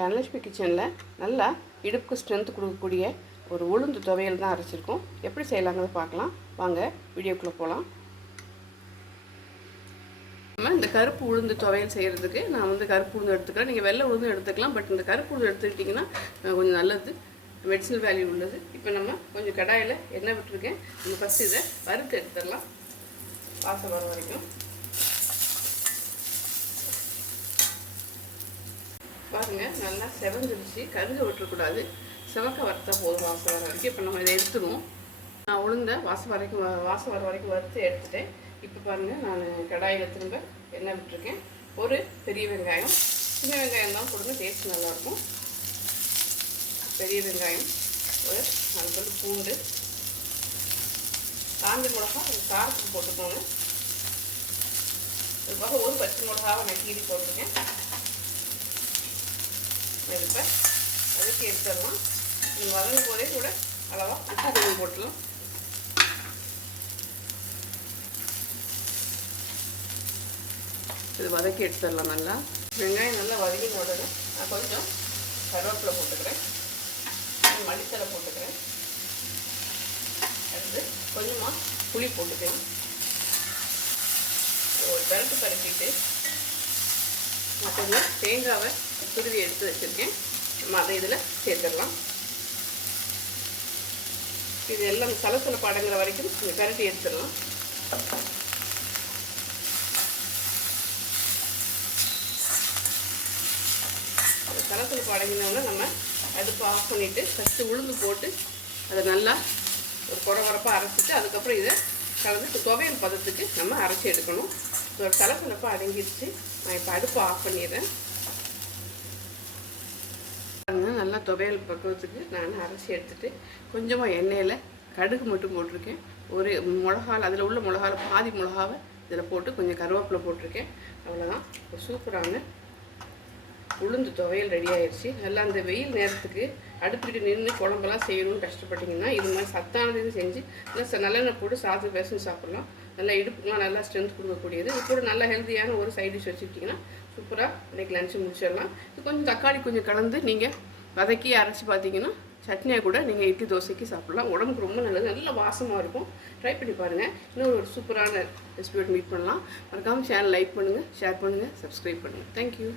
தனலட்சுமி கிச்சனில் நல்லா இடுப்புக்கு ஸ்ட்ரென்த் கொடுக்கக்கூடிய ஒரு உளுந்து துவையல் தான் அரைச்சிருக்கோம். எப்படி செய்யலாங்கிறத பார்க்கலாம். வாங்க வீடியோக்குள்ளே போகலாம் நம்ம இந்த கருப்பு உளுந்து துவையல் செய்கிறதுக்கு நான் வந்து கருப்பு உளுந்து எடுத்துக்கிறேன். நீங்கள் வெள்ளை உளுந்து எடுத்துக்கலாம் பட் இந்த கருப்பு உளுந்து எடுத்துக்கிட்டிங்கன்னா கொஞ்சம் நல்லது. மெடிசனல் வேல்யூ உள்ளது. இப்போ நம்ம கொஞ்சம் கடாயில் எண்ணெய் விட்டுருக்கேன். நம்ம ஃபஸ்ட்டு இதை வறுத்து எடுத்துடலாம். வாசம் வர வரைக்கும். பாருங்க நல்லா செவந்துருச்சு. கருக விட்டுறக்கூடாது. செவக்க வறுத்தா போதும் வாசம் வர வரைக்கும். இப்போ நம்ம இதை எடுத்துருவோம் நான் உளுந்த வாசம் வரைக்கும் வாசம் வர வரைக்கும் வறுத்து எடுத்துட்டேன். இப்போ பாருங்க நான் கடாயில் திரும்ப எண்ணெய் விட்டுருக்கேன். ஒரு பெரிய வெங்காயம். சின்ன வெங்காயம் தான் கொடுங்க டேஸ்ட் நல்லாயிருக்கும். பெரிய வெங்காயம். ஒரு நாலு பூண்டு. காஞ்ச மிளகா ஒரு காரத்துக்கு போட்டுக்கோங்க. அது ஒரு பச்சை மிளகாவை நான் கீறி போட்டுருக்கேன். நெருப்பை அதுக்கு எடுத்துடலாம். நீங்கள் வதங்கும் போதே கூட அளவாக உப்பு கொஞ்சம் போட்டுடலாம். இது வதக்கி எடுத்துடலாம் நல்லா. வெங்காயம் நல்லா வதக்கி உடனே நான் கொஞ்சம் கருவேப்பிலை போட்டுக்கிறேன். கொஞ்சம் மல்லித்தலை போட்டுக்கிறேன். அடுத்து கொஞ்சமாக புளி போட்டுக்கலாம். ஒரு பரட்டு பரட்டிட்டு நான் கொஞ்சம் தேங்காவை துருவி எடுத்து வச்சுருக்கேன். நம்ம அதை இதில் சேர்த்துடலாம். இது எல்லாம் சலசலப்பு அடங்குற வரைக்கும் இந்த எடுத்துடலாம் சலசலப்பு அடங்கினோடனே நம்ம அடுப்பு ஆஃப் பண்ணிவிட்டு ஃபஸ்ட்டு உளுந்து போட்டு அதை நல்லா ஒரு குறை குறப்பாக அரைச்சிட்டு அதுக்கப்புறம் இதை கலந்துட்டு துவையல் பதத்துக்கு நம்ம அரைச்சி எடுக்கணும். ஒரு சலசலப்பாக அடங்கிடுச்சு. நான் இப்போ அடுப்பு ஆஃப் பண்ணிடுறேன். நல்லா துவையல் பக்குவத்துக்கு நான் அரைச்சி எடுத்துட்டு கொஞ்சமாக எண்ணெயில் கடுகு மட்டும் போட்டிருக்கேன். ஒரு மிளகால் அதில் உள்ள மிளகால பாதி மிளகாவை இதில் போட்டு கொஞ்சம் கருவேப்பிலை போட்டிருக்கேன். அவ்வளோதான் ஒரு சூப்பரான உளுந்து துவையல் ரெடி ஆயிடுச்சு நல்லா அந்த வெயில் நேரத்துக்கு அடுப்பிட்டு நின்று குழம்பெல்லாம் செய்யணும்னு கஷ்டப்பட்டீங்கன்னா இது மாதிரி சத்தானது செஞ்சு நல்லா ச- நல்லெண்ணெய் போட்டு சாதம் பேசணும் சாப்பிட்லாம். நல்லா இடுப்புக்குலாம் நல்லா ஸ்ட்ரென்த் கொடுக்கக்கூடியது. இது கூட நல்ல ஹெல்த்தியான ஒரு சைட் டிஷ் வச்சுக்கிட்டிங்கன்னா சூப்பராக இன்றைக்கி லஞ்சு முடிச்சிடலாம். இது கொஞ்சம் தக்காளி கொஞ்சம் கலந்து நீங்கள் வதக்கி அரைச்சி பார்த்தீங்கன்னா சட்னியாக கூட நீங்கள் இட்லி தோசைக்கு சாப்பிட்லாம். உடம்புக்கு ரொம்ப நல்லது. நல்ல வாசமாக இருக்கும். ட்ரை பண்ணி பாருங்கள் இன்னும் ஒரு சூப்பரான ரெசிபியோட மீட் பண்ணலாம். மறக்காமல் சேனல் லைக் பண்ணுங்கள் ஷேர் பண்ணுங்கள் சப்ஸ்கிரைப் பண்ணுங்கள் தேங்க்யூ